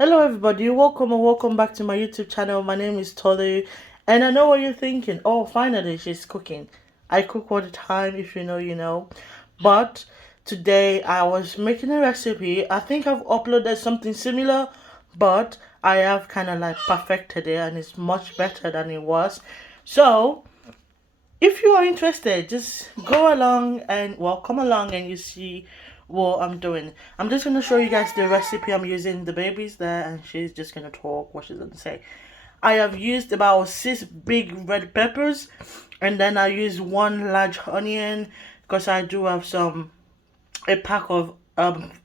Hello everybody, welcome and welcome back to my YouTube channel. My name is Tolu and I know what you're thinking. Oh, finally she's cooking. I cook all the time, if you know, you know. But today I was making a recipe. I think I've uploaded something similar, but I have kind of like perfected it and it's much better than it was. So if you are interested, just go along and come along and you see what I'm doing. I'm just gonna show you guys the recipe I'm using. The baby's there and she's just gonna talk what she's gonna say. I have used about 6 big red peppers, and then I use 1 large onion because I do have a pack of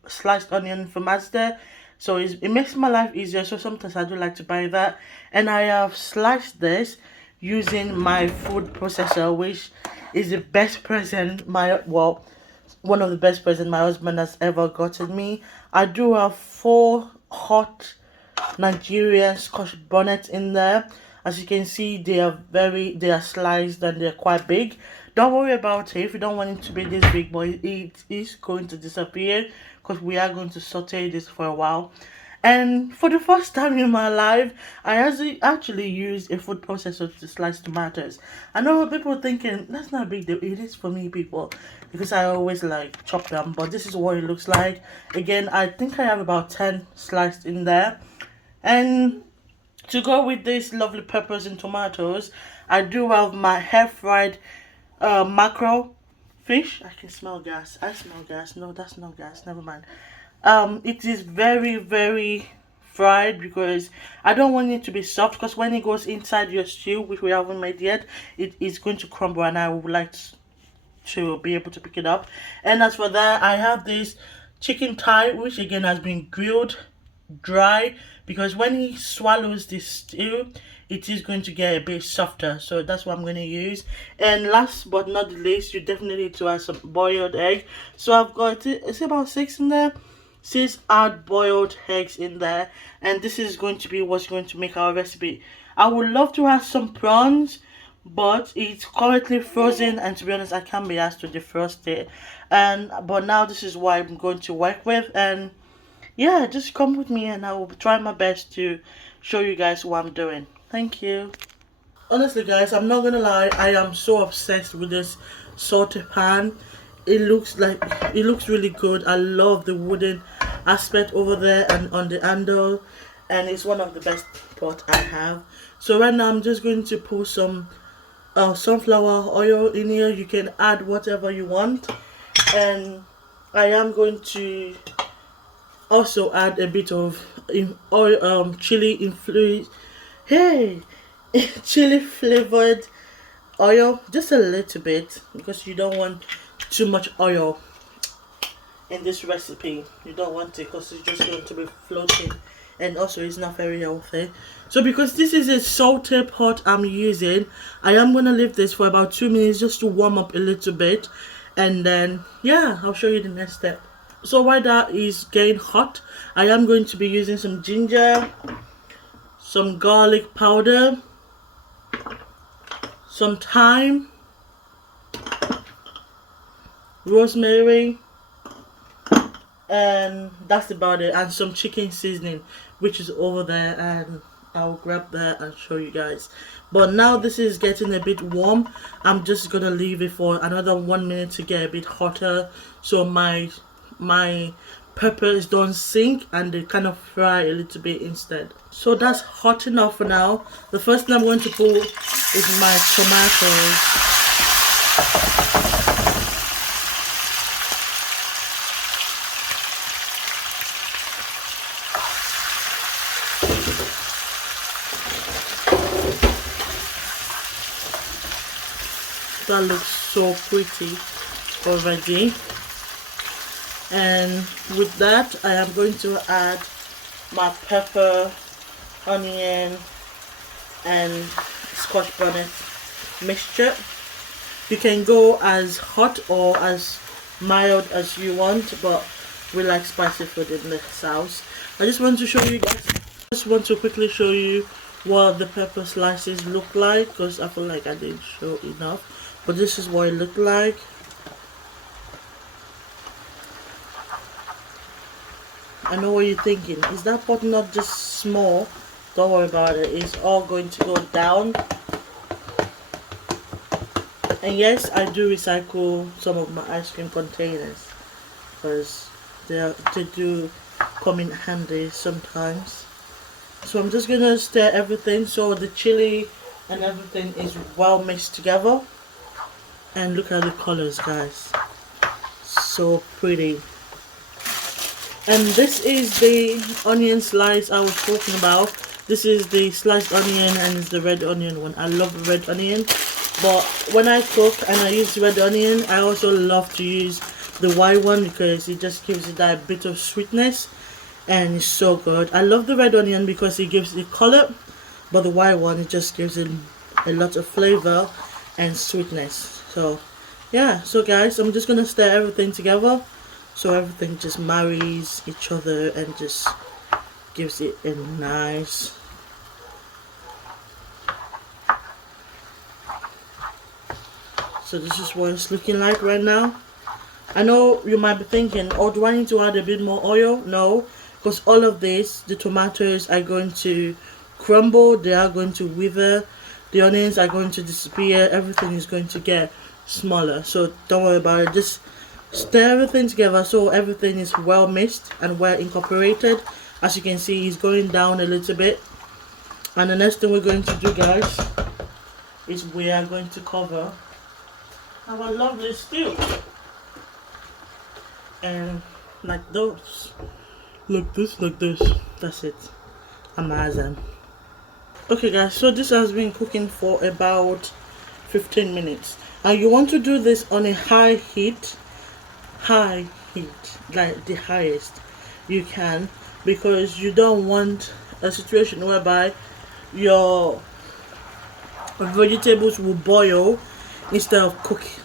sliced onion from Asda. So it makes my life easier. So sometimes I do like to buy that. And I have sliced this using my food processor, which is the best present one of the best presents my husband has ever gotten me. I do have 4 hot Nigerian Scotch bonnets in there. As you can see, they are sliced and they're quite big. Don't worry about it if you don't want it to be this big, but it is going to disappear because we are going to saute this for a while. And for the first time in my life, I actually used a food processor to slice tomatoes. I know people thinking that's not a big deal. It is for me, people, because I always like chop them. But this is what it looks like. Again, I think I have about 10 sliced in there. And to go with these lovely peppers and tomatoes, I do have my hair fried mackerel fish. I can smell gas. I smell gas. No, that's not gas. Never mind. It is very, very fried because I don't want it to be soft, because when it goes inside your stew, which we haven't made yet, it is going to crumble and I would like to be able to pick it up. And as for that, I have this chicken thigh, which again has been grilled dry, because when he swallows this stew it is going to get a bit softer, so that's what I'm going to use. And last but not the least, you definitely need to add some boiled egg. So I've got it's about 6 in there, 6 hard boiled eggs in there, and this is going to be what's going to make our recipe. I would love to add some prawns, but it's currently frozen and to be honest I can't be asked to defrost it. But now this is what I'm going to work with. And yeah, just come with me and I will try my best to show you guys what I'm doing. Thank you. Honestly guys, I'm not gonna lie, I am so obsessed with this saute pan. It looks really good. I love the wooden aspect over there and on the handle, and it's one of the best pot I have. So right now I'm just going to put some sunflower oil in here. You can add whatever you want, and I am going to also add a bit of oil, chili influence, hey, chili flavored oil, just a little bit, because you don't want too much oil in this recipe. You don't want it because it's just going to be floating, and also it's not very healthy. So because this is a salted pot I'm using, I am going to leave this for about 2 minutes just to warm up a little bit, and then yeah, I'll show you the next step. So while that is getting hot, I am going to be using some ginger, some garlic powder, some thyme, rosemary, and that's about it, and some chicken seasoning, which is over there, and I'll grab that and show you guys. But now this is getting a bit warm. I'm just gonna leave it for another 1 minute to get a bit hotter, so my peppers don't sink and they kind of fry a little bit instead. So that's hot enough for now. The first thing I'm going to put is my tomatoes. That looks so pretty already. And with that, I am going to add my pepper, onion, and scotch bonnet mixture. You can go as hot or as mild as you want, but we like spicy food in this house. I just want to show you guys, just want to quickly show you what the pepper slices look like, because I feel like I didn't show enough, but this is what it looked like. I know what you're thinking. Is that pot not just small? Don't worry about it. It's all going to go down. And yes, I do recycle some of my ice cream containers because they do come in handy sometimes. So I'm just gonna stir everything so the chili and everything is well mixed together. And look at the colors, guys. So pretty. And this is the onion slice I was talking about. This is the sliced onion and it's the red onion one. I love the red onion, but when I cook and I use red onion, I also love to use the white one because it just gives it that bit of sweetness and it's so good. I love the red onion because it gives it color, but the white one, it just gives it a lot of flavor and sweetness. So yeah, so guys, I'm just gonna stir everything together so everything just marries each other and just gives it a nice so this is what it's looking like right now. I know you might be thinking, oh, do I need to add a bit more oil? No, because all of this, the tomatoes are going to crumble, they are going to wither, the onions are going to disappear, everything is going to get smaller. So don't worry about it. Just stir everything together so everything is well mixed and well incorporated. As you can see, it's going down a little bit. And the next thing we're going to do, guys, is we are going to cover our lovely stew. And like those, like this, that's it. Amazing. Okay guys, so this has been cooking for about 15 minutes and you want to do this on a high heat, like the highest you can, because you don't want a situation whereby your vegetables will boil instead of cooking.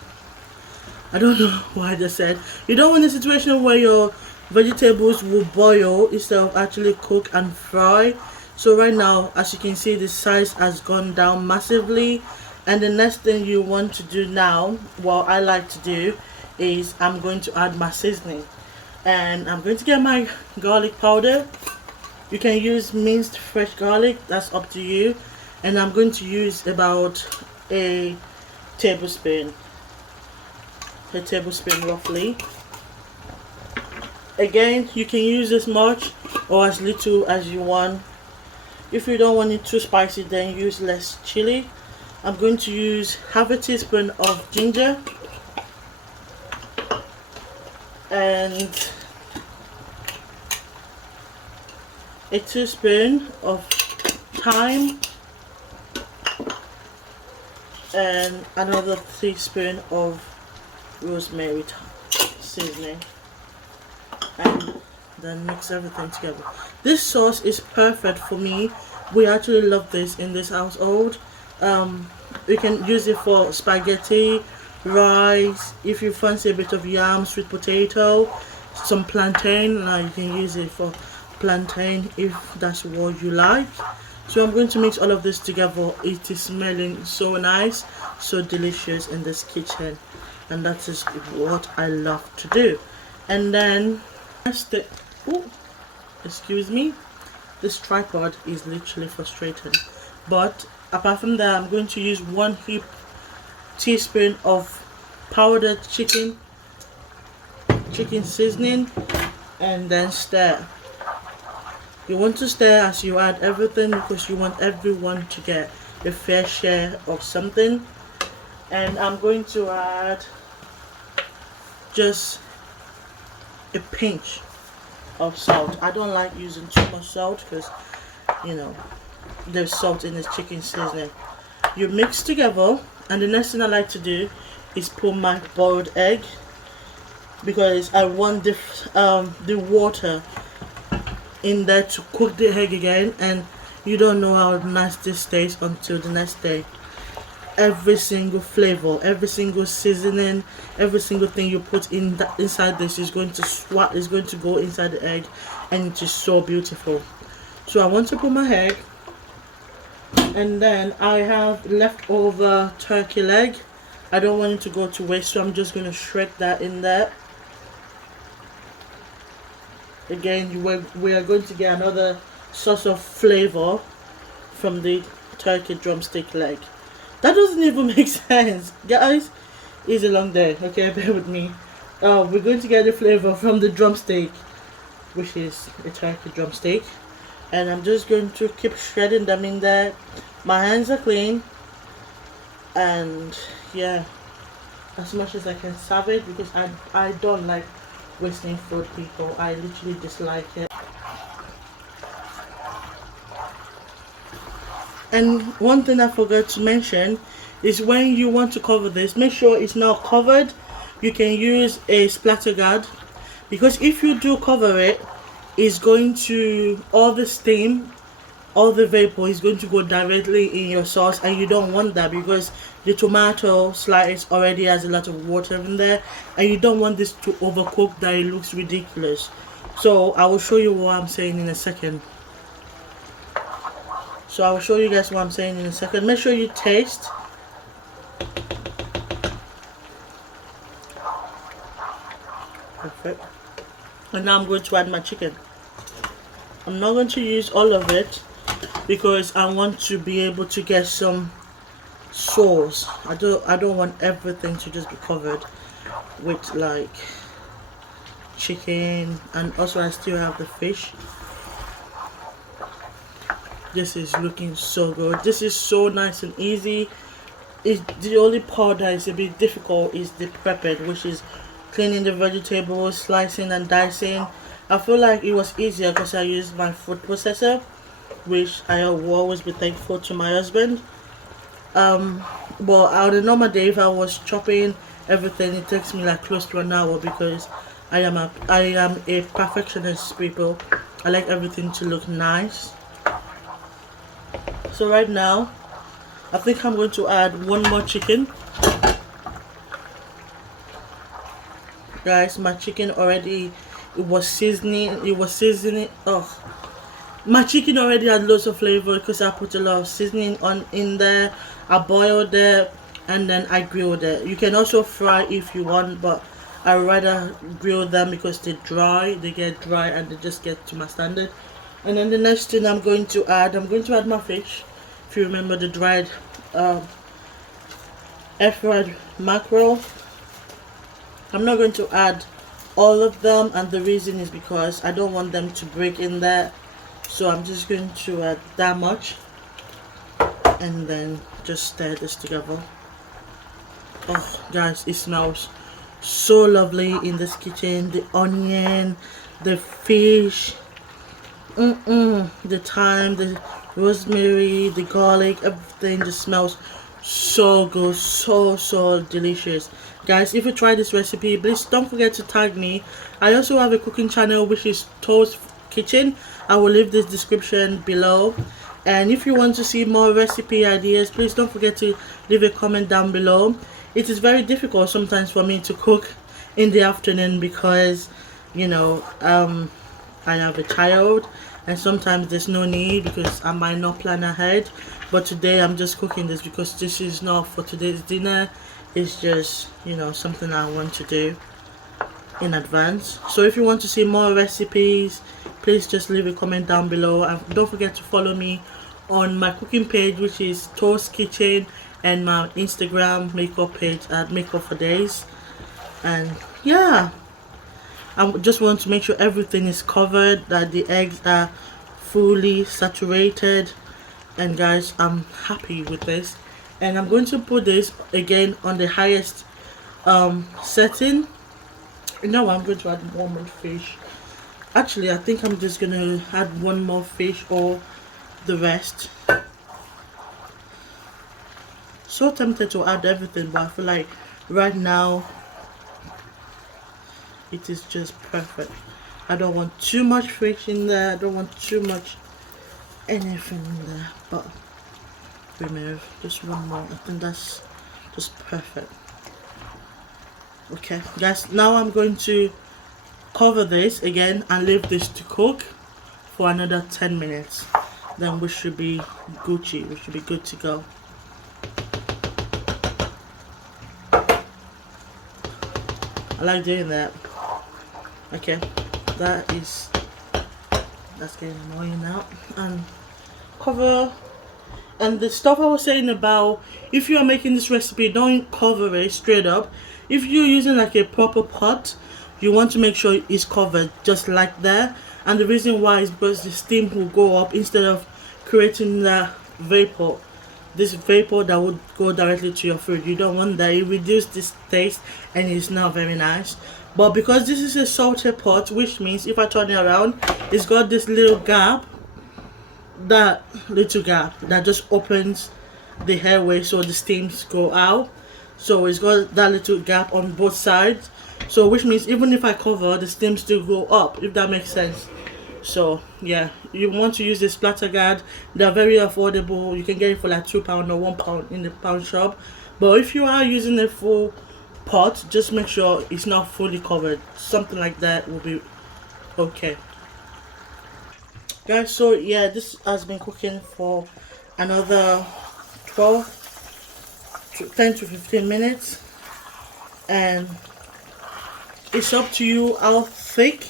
I don't know why I just said. You don't want a situation where your vegetables will boil instead of actually cook and fry. So right now, as you can see, the size has gone down massively. And the next thing you want to do now, what I like to do, is I'm going to add my seasoning. And I'm going to get my garlic powder. You can use minced fresh garlic, that's up to you. And I'm going to use about a tablespoon roughly. Again, you can use as much or as little as you want. If you don't want it too spicy, then use less chili. I'm going to use half a teaspoon of ginger and a teaspoon of thyme and another teaspoon of rosemary seasoning, and then mix everything together. This sauce is perfect for me. We actually love this in this household. You can use it for spaghetti, rice, if you fancy a bit of yam, sweet potato, some plantain. You can use it for plantain if that's what you like. So I'm going to mix all of this together. It is smelling so nice, so delicious in this kitchen, and that is what I love to do. And then excuse me, this tripod is literally frustrating, but apart from that, I'm going to use 1 heap teaspoon of powdered chicken seasoning and then stir. You want to stir as you add everything because you want everyone to get a fair share of something. And I'm going to add just a pinch of salt. I don't like using too much salt because, you know, there's salt in this chicken seasoning. You mix together, and the next thing I like to do is put my boiled egg, because I want the water in there to cook the egg again, and you don't know how nice this tastes until the next day. Every single flavor, every single seasoning, every single thing you put in inside this is going to go inside the egg, and it is so beautiful. So I want to put my egg, and then I have leftover turkey leg. I don't want it to go to waste, so I'm just going to shred that in there. again, we are going to get another source of flavor from the turkey drumstick leg. That doesn't even make sense, guys. It's a long day. Okay, bear with me. We're going to get the flavor from the drumstick, which is a turkey drumstick, and I'm just going to keep shredding them in there. My hands are clean, and yeah, as much as I can serve it, because I don't like wasting food, people. I literally dislike it. And one thing I forgot to mention is when you want to cover this, make sure it's not covered. You can use a splatter guard, because if you do cover it, it's going to, all the steam, all the vapor is going to go directly in your sauce, and you don't want that, because the tomato slice already has a lot of water in there, and you don't want this to overcook that it looks ridiculous. So I will show you what I'm saying in a second. So I will show you guys what I'm saying in a second. Make sure you taste. Perfect. And now I'm going to add my chicken. I'm not going to use all of it because I want to be able to get some sauce. I don't want everything to just be covered with like chicken, and also I still have the fish. This is looking so good. This is so nice and easy. The only part that is a bit difficult is the prepping, which is cleaning the vegetables, slicing and dicing. I feel like it was easier because I used my food processor, which I will always be thankful to my husband. But on a normal day, if I was chopping everything, it takes me like close to an hour, because I am a perfectionist, people. I like everything to look nice. So right now, I think I'm going to add one more chicken. Guys, my chicken already, it was seasoning. Oh, my chicken already had loads of flavor because I put a lot of seasoning in there. I boiled it and then I grilled it. You can also fry if you want, but I rather grill them because they get dry and they just get to my standard. And then the next thing I'm going to add my fish. If you remember the dried air-fried mackerel. I'm not going to add all of them, and the reason is because I don't want them to break in there. So I'm just going to add that much and then just stir this together. Oh guys, it smells so lovely in this kitchen. The onion, the fish, the thyme, the rosemary, the garlic, everything just smells so good, so delicious. Guys, if you try this recipe, please don't forget to tag me. I also have a cooking channel, which is Toast Kitchen. I will leave this description below, and if you want to see more recipe ideas, please don't forget to leave a comment down below. It is very difficult sometimes for me to cook in the afternoon because, you know, I have a child, and sometimes there's no need because I might not plan ahead. But today I'm just cooking this because this is not for today's dinner. It's just, you know, something I want to do in advance. So if you want to see more recipes, please just leave a comment down below, and don't forget to follow me on my cooking page, which is Toast Kitchen, and my Instagram makeup page at Makeup for Days. And yeah, I just want to make sure everything is covered, that the eggs are fully saturated, and guys, I'm happy with this. And I'm going to put this again on the highest setting. Now I'm going to add one more fish. Actually, I think I'm just going to add one more fish or the rest. So tempted to add everything, but I feel like right now it is just perfect. I don't want too much fish in there. I don't want too much anything in there, but remove just one more. I think that's just perfect. Okay guys, now I'm going to cover this again and leave this to cook for another 10 minutes. Then we should be Gucci. We should be good to go. I like doing that. Okay, that is That's getting annoying now. And cover. And the stuff I was saying about, if you are making this recipe, don't cover it straight up. If you're using like a proper pot, you want to make sure it's covered just like that. And the reason why is because the steam will go up instead of creating that vapor. This vapor that would go directly to your food. You don't want that. It reduces this taste and it's not very nice. But because this is a salted pot, which means if I turn it around, it's got this little gap, that little gap that just opens the airway so the steams go out. So it's got that little gap on both sides, so which means even if I cover, the steams still go up, if that makes sense. So yeah, you want to use this splatter guard. They're very affordable. You can get it for like £2 or £1 in the pound shop. But if you are using a full pot, just make sure it's not fully covered. Something like that will be okay, guys. So yeah, this has been cooking for another 10 to 15 minutes, and it's up to you how thick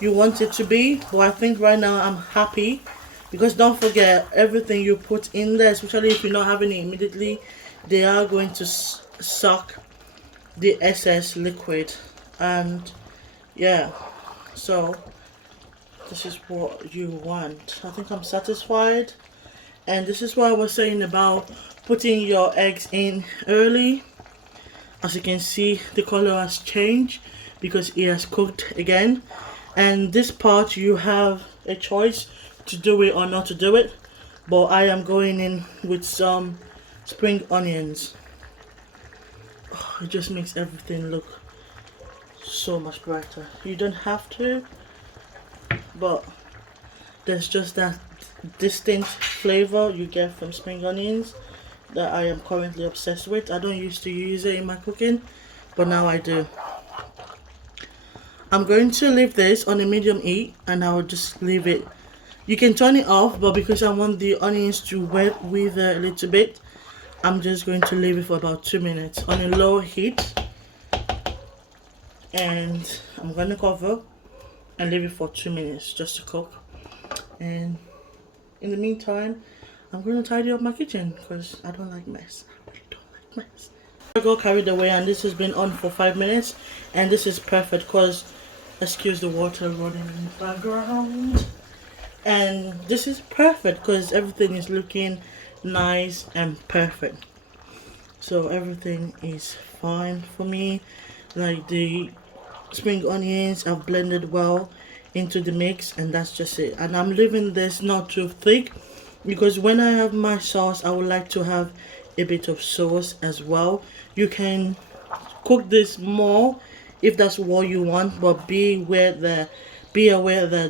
you want it to be. But I think right now I'm happy, because don't forget, everything you put in there, especially if you're not having it immediately, they are going to suck the excess liquid. And yeah, so this is what you want. I think I'm satisfied. And this is what I was saying about putting your eggs in early. As you can see, the color has changed because it has cooked again. And this part, you have a choice to do it or not to do it, but I am going in with some spring onions. Oh, it just makes everything look so much brighter. You don't have to, but there's just that distinct flavor you get from spring onions that I am currently obsessed with. I don't used to use it in my cooking, but now I do. I'm going to leave this on a medium heat, and I will just leave it. You can turn it off, but because I want the onions to wet with a little bit, I'm just going to leave it for about 2 minutes on a low heat. And I'm going to cover and leave it for 2 minutes just to cook. And in the meantime, I'm going to tidy up my kitchen because I don't like mess. I really don't like mess. I got carried away, and this has been on for 5 minutes, and this is perfect because, excuse the water running in the background. And this is perfect because everything is looking nice and perfect. So everything is fine for me. Like the spring onions have blended well into the mix, and that's just it. And I'm leaving this not too thick because when I have my sauce, I would like to have a bit of sauce as well. You can cook this more if that's what you want, but be aware that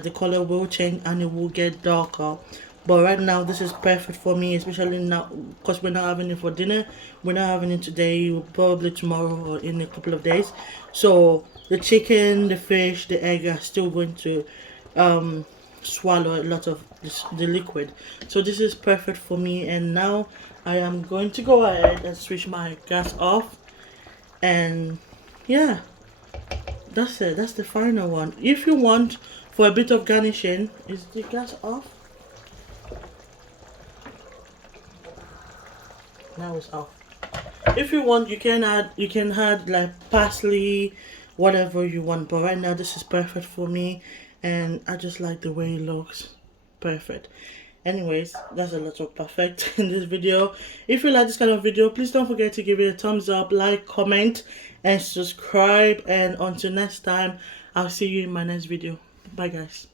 the color will change and it will get darker. But right now this is perfect for me, especially now because we're not having it for dinner. We're not having it today, probably tomorrow or in a couple of days. So the chicken, the fish, the egg are still going to swallow a lot of the liquid. So this is perfect for me. And now I am going to go ahead and switch my gas off. And yeah, that's it. That's the final one. If you want for a bit of garnishing, is the gas off? Now it's off. If you want, you can add like parsley, whatever you want. But right now this is perfect for me, and I just like the way it looks. Perfect. Anyways, that's a lot of perfect in this video. If you like this kind of video, please don't forget to give it a thumbs up, like, comment, and subscribe. And until next time, I'll see you in my next video. Bye guys.